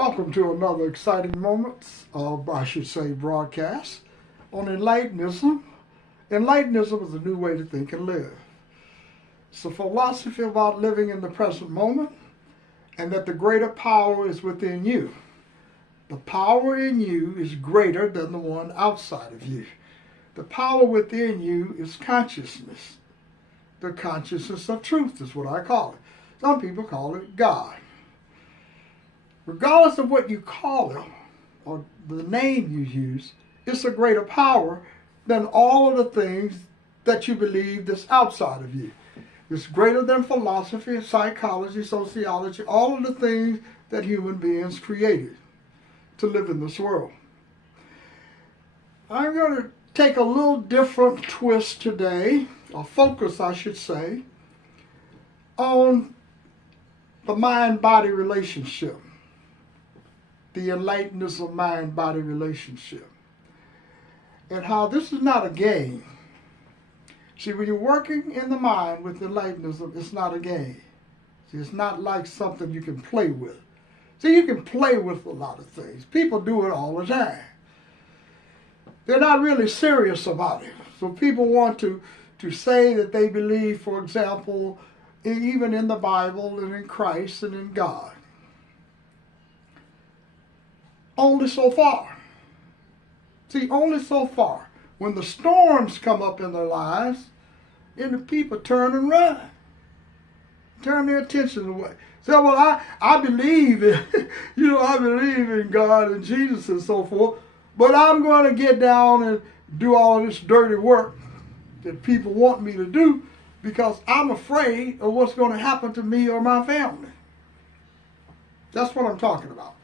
Welcome to another exciting moments of, broadcast on Enlightenism. Enlightenism is a new way to think and live. It's a philosophy about living in the present moment and that the greater power is within you. The power in you is greater than the one outside of you. The power within you is consciousness. The consciousness of truth is what I call it. Some people call it God. Regardless of what you call it or the name you use, it's a greater power than all of the things that you believe that's outside of you. It's greater than philosophy, psychology, sociology, all of the things that human beings created to live in this world. I'm going to take a little different twist today, or focus I should say, on the mind-body relationship. The Enlightenism mind-body relationship. And how this is not a game. See, when you're working in the mind with Enlightenism, it's not a game. See, it's not like something you can play with. See, you can play with a lot of things. People do it all the time. They're not really serious about it. So people want to say that they believe, for example, even in the Bible and in Christ and in God. Only so far. See, only so far. When the storms come up in their lives, then the people turn and run. Turn their attention away. Say, well, I believe in, I believe in God and Jesus and so forth, but I'm going to get down and do all of this dirty work that people want me to do because I'm afraid of what's going to happen to me or my family. That's what I'm talking about.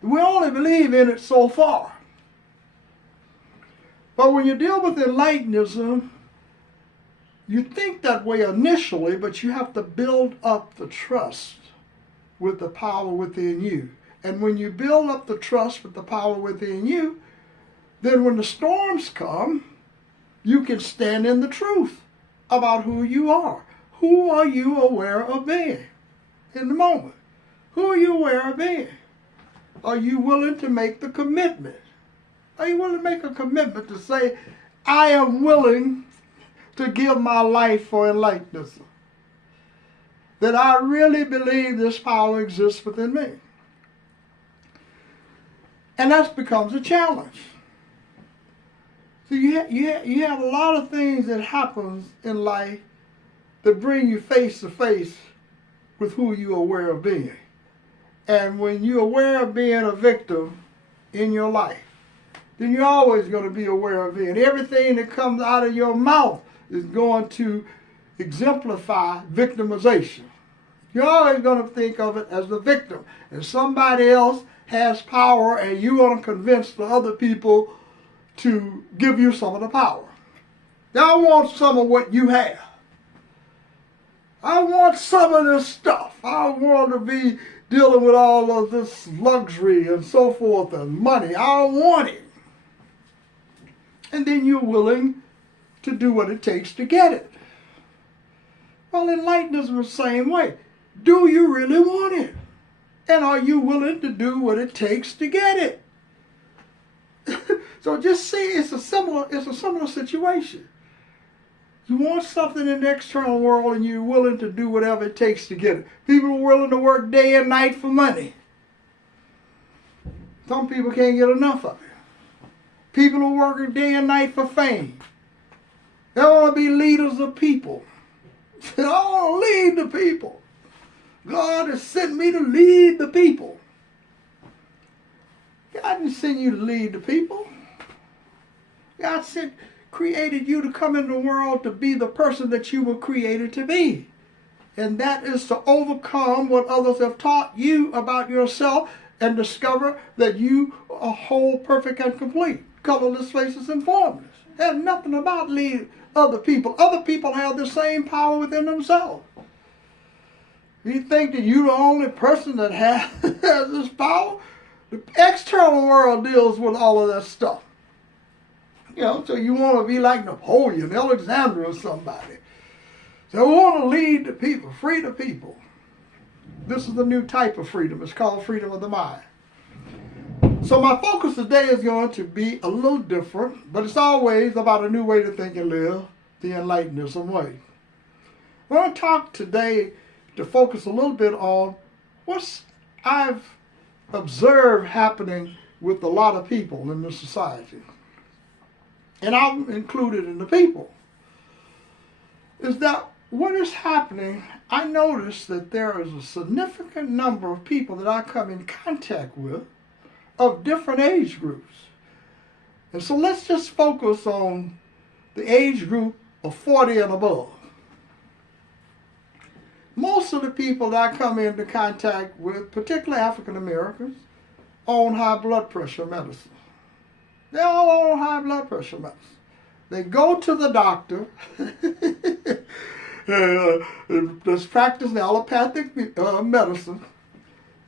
We only believe in it so far. But when you deal with Enlightenism, you think that way initially, but you have to build up the trust with the power within you. And when you build up the trust with the power within you, then when the storms come, you can stand in the truth about who you are. Who are you aware of being in the moment? Who are you aware of being? Are you willing to make the commitment? Are you willing to make a commitment to say, I am willing to give my life for Enlightenism? That I really believe this power exists within me. And that becomes a challenge. So you have a lot of things that happens in life that bring you face to face with who you're aware of being. And when you're aware of being a victim in your life, then you're always going to be aware of it. Everything that comes out of your mouth is going to exemplify victimization. You're always going to think of it as the victim. And somebody else has power and you want to convince the other people to give you some of the power. I want some of what you have. I want some of this stuff. I want to be dealing with all of this luxury and so forth and money. I want it. And then you're willing to do what it takes to get it. Well, Enlightenism is the same way. Do you really want it? And are you willing to do what it takes to get it? So just see, it's a similar situation. You want something in the external world and you're willing to do whatever it takes to get it. People are willing to work day and night for money. Some people can't get enough of it. People are working day and night for fame. They want to be leaders of people. I want to lead the people. God has sent me to lead the people. God didn't send you to lead the people. God created you to come in the world to be the person that you were created to be. And that is to overcome what others have taught you about yourself and discover that you are whole, perfect, and complete. Colorless, faceless, and formless. There's nothing about leading other people. Other people have the same power within themselves. You think that you're the only person that has this power? The external world deals with all of that stuff. So you want to be like Napoleon, Alexander, or somebody. So I want to lead the people, free the people. This is the new type of freedom. It's called freedom of the mind. So my focus today is going to be a little different, but it's always about a new way to think and live, the Enlightenism way. I want to talk today to focus a little bit on what I've observed happening with a lot of people in this society. And I'm included in the people. Is that what is happening? I notice that there is a significant number of people that I come in contact with of different age groups. And so let's just focus on the age group of 40 and above. Most of the people that I come into contact with, particularly African Americans, on high blood pressure medicine. They're all on high blood pressure medicine. They go to the doctor that's practicing allopathic medicine.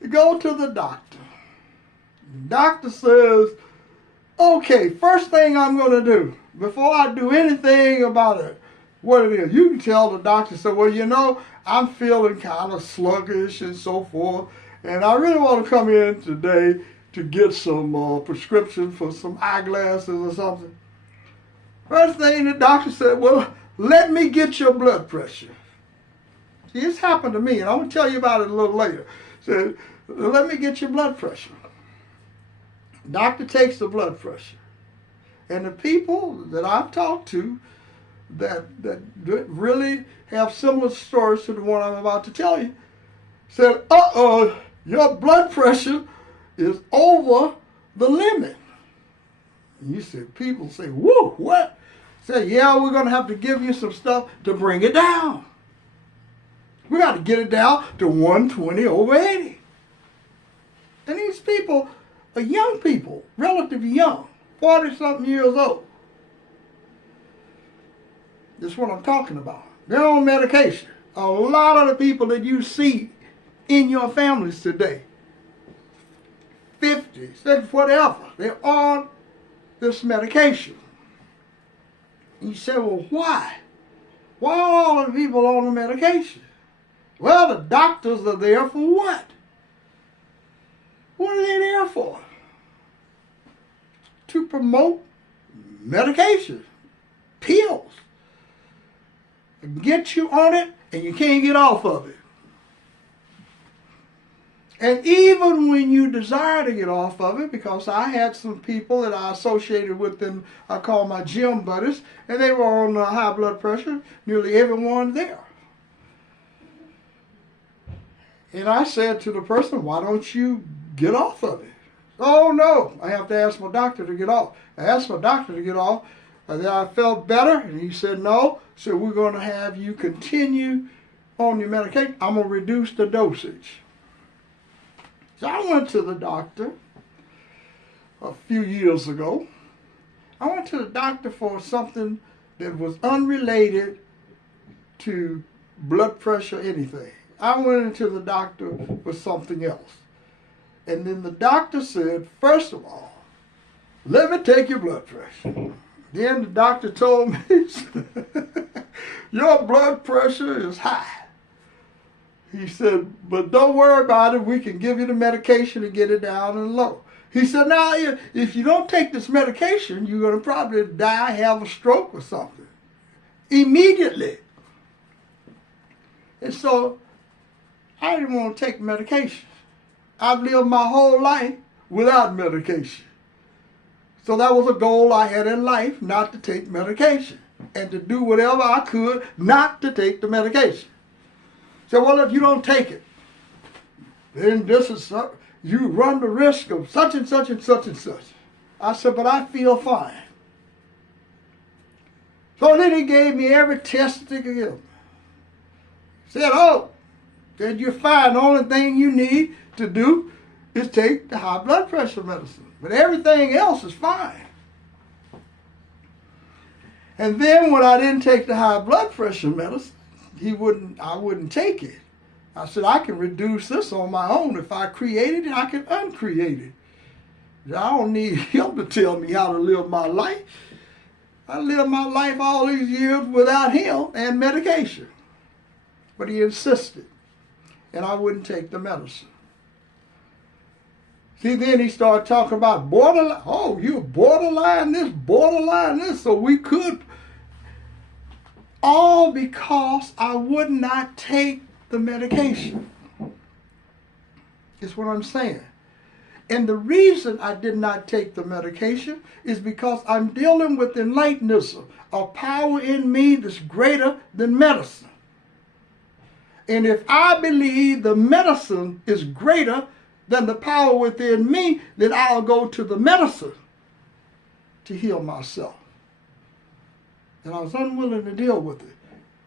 They go to the doctor. The doctor says, okay, first thing I'm going to do, before I do anything about it, what it is, you can tell the doctor, so, well, you know, I'm feeling kind of sluggish and so forth, and I really want to come in today to get some prescription for some eyeglasses or something. First thing the doctor said, well, let me get your blood pressure. See, it's happened to me, and I'm going to tell you about it a little later. Said, let me get your blood pressure. Doctor takes the blood pressure. And the people that I've talked to that really have similar stories to the one I'm about to tell you said, your blood pressure is over the limit. And you said, people say, whoa, what? Say, yeah, we're going to have to give you some stuff to bring it down. We got to get it down to 120 over 80. And these people are young people, relatively young, 40-something years old. That's what I'm talking about. They're on medication. A lot of the people that you see in your families today, 50, 60, whatever, they're on this medication. And you say, well, why? Why are all the people on the medication? Well, the doctors are there for what? What are they there for? To promote medication, pills. Get you on it and you can't get off of it. And even when you desire to get off of it, because I had some people that I associated with and I call my gym buddies, and they were on high blood pressure, nearly everyone there. And I said to the person, why don't you get off of it? Oh no, I have to ask my doctor to get off. I asked my doctor to get off, and then I felt better, and he said no. So we're going to have you continue on your medication. I'm going to reduce the dosage. So I went to the doctor a few years ago. I went to the doctor for something that was unrelated to blood pressure, anything. I went into the doctor for something else. And then the doctor said, first of all, let me take your blood pressure. Then the doctor told me, your blood pressure is high. He said, but don't worry about it. We can give you the medication to get it down and low. He said, now, if you don't take this medication, you're going to probably die, have a stroke or something. Immediately. And so, I didn't want to take medication. I've lived my whole life without medication. So that was a goal I had in life, not to take medication. And to do whatever I could not to take the medication. So, well, if you don't take it, then this is, you run the risk of such and such and such and such. I said, but I feel fine. So then he gave me every test that he could give me. Said, said you're fine. The only thing you need to do is take the high blood pressure medicine. But everything else is fine. And then when I didn't take the high blood pressure medicine, I wouldn't take it. I said, I can reduce this on my own. If I created it, I can uncreate it. I don't need him to tell me how to live my life. I lived my life all these years without him and medication. But he insisted. and I wouldn't take the medicine. See, then he started talking about borderline. Oh, you're borderline this, so we could. All because I would not take the medication. Is what I'm saying. And the reason I did not take the medication is because I'm dealing with Enlightenism, a power in me that's greater than medicine. And if I believe the medicine is greater than the power within me, then I'll go to the medicine to heal myself. And I was unwilling to deal with it.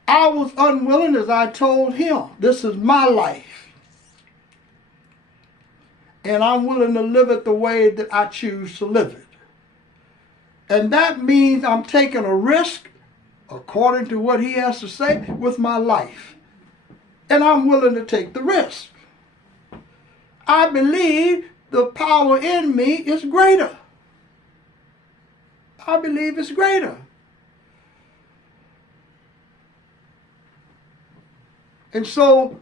I was unwilling, as I told him, this is my life. And I'm willing to live it the way that I choose to live it. And that means I'm taking a risk, according to what he has to say, with my life. And I'm willing to take the risk. I believe the power in me is greater. I believe it's greater. And so,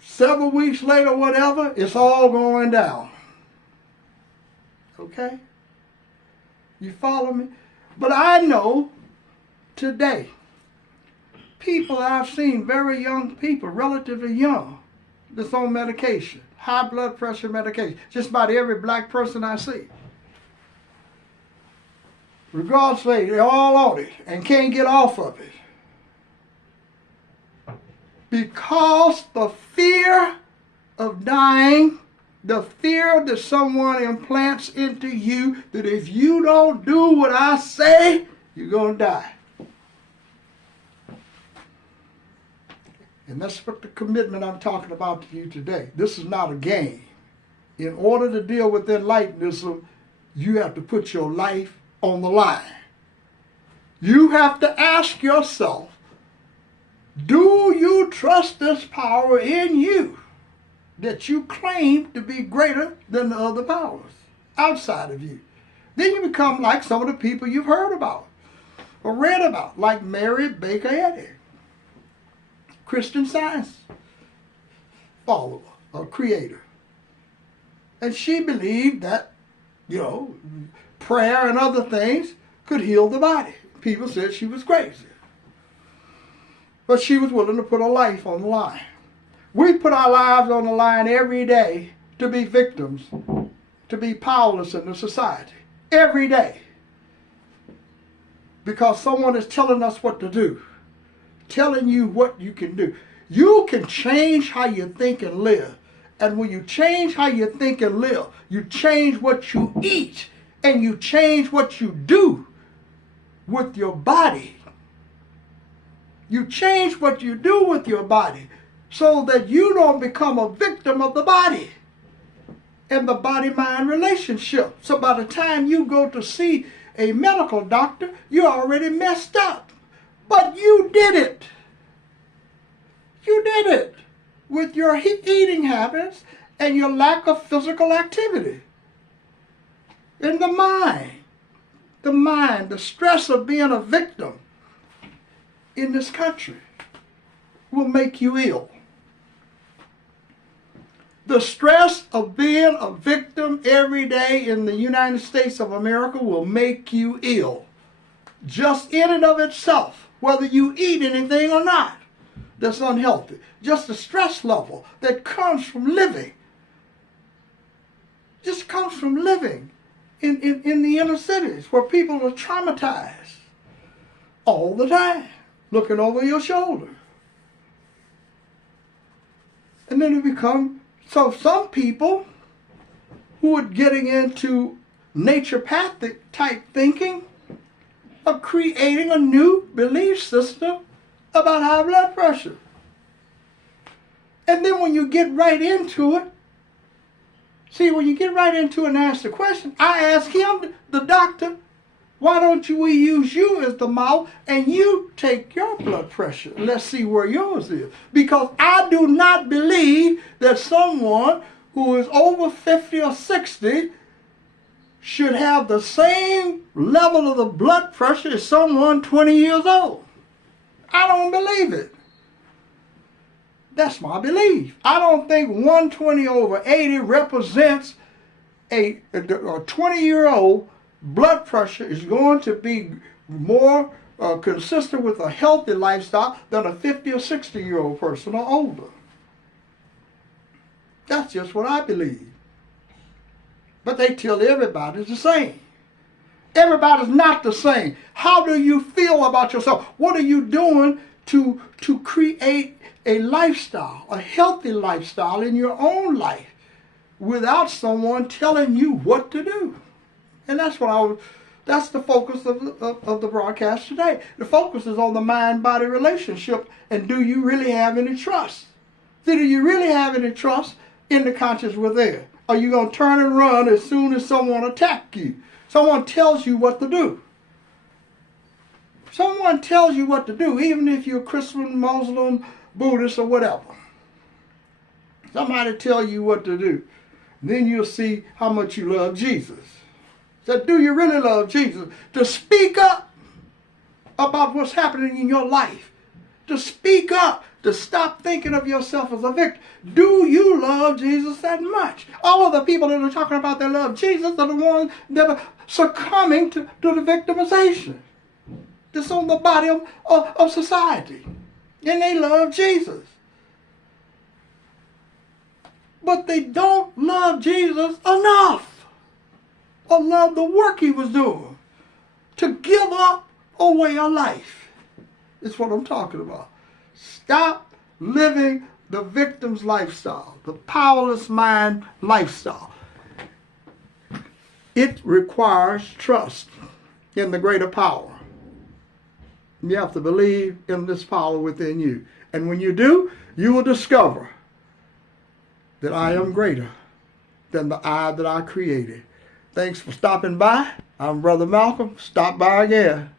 several weeks later, whatever, it's all going down. Okay? You follow me? But I know today, people I've seen, very young people, relatively young, that's on medication, high blood pressure medication. Just about every black person I see. Regardless, they're all on it and can't get off of it. Because the fear of dying, the fear that someone implants into you, that if you don't do what I say, you're going to die. And that's what the commitment I'm talking about to you today. This is not a game. In order to deal with Enlightenism, you have to put your life on the line. You have to ask yourself, do you trust this power in you that you claim to be greater than the other powers outside of you? Then you become like some of the people you've heard about or read about, like Mary Baker Eddy, Christian Science follower or creator. And she believed that, prayer and other things could heal the body. People said she was crazy. But she was willing to put her life on the line. We put our lives on the line every day to be victims, to be powerless in the society. Every day. Because someone is telling us what to do. Telling you what you can do. You can change how you think and live. And when you change how you think and live, you change what you eat. And you change what you do with your body. You change what you do with your body so that you don't become a victim of the body and the body-mind relationship. So by the time you go to see a medical doctor, you're already messed up. But you did it. You did it with your eating habits and your lack of physical activity. In the mind, the stress of being a victim in this country will make you ill. The stress of being a victim every day in the United States of America will make you ill. Just in and of itself, whether you eat anything or not that's unhealthy. Just the stress level that comes from living. Just comes from living in the inner cities where people are traumatized all the time, looking over your shoulder. And then it becomes, so some people who are getting into naturopathic type thinking are creating a new belief system about high blood pressure. And then when you get right into it, when you get right into it and ask the question, I ask him, the doctor, why don't we use you as the mouth and you take your blood pressure? Let's see where yours is. Because I do not believe that someone who is over 50 or 60 should have the same level of the blood pressure as someone 20 years old. I don't believe it. That's my belief. I don't think 120/80 represents a 20-year-old blood pressure is going to be more consistent with a healthy lifestyle than a 50 or 60-year-old person or older. That's just what I believe. But they tell everybody's the same. Everybody's not the same. How do you feel about yourself? What are you doing to create a lifestyle, a healthy lifestyle in your own life without someone telling you what to do? And that's that's the focus of the broadcast today. The focus is on the mind-body relationship, and do you really have any trust? Do you really have any trust in the conscience within? Are you going to turn and run as soon as someone attacks you? Someone tells you what to do. Someone tells you what to do, even if you're Christian, Muslim, Buddhist, or whatever. Somebody tell you what to do. Then you'll see how much you love Jesus. So do you really love Jesus? To speak up about what's happening in your life. To speak up. To stop thinking of yourself as a victim. Do you love Jesus that much? All of the people that are talking about they love Jesus are the ones that are succumbing to the victimization that's on the body of society. And they love Jesus. But they don't love Jesus enough. Or love the work he was doing. To give up a way of life. That's what I'm talking about. Stop living the victim's lifestyle, the powerless mind lifestyle. It requires trust in the greater power. You have to believe in this power within you. And when you do, you will discover that I am greater than the I that I created. Thanks for stopping by. I'm Brother Malcolm. Stop by again.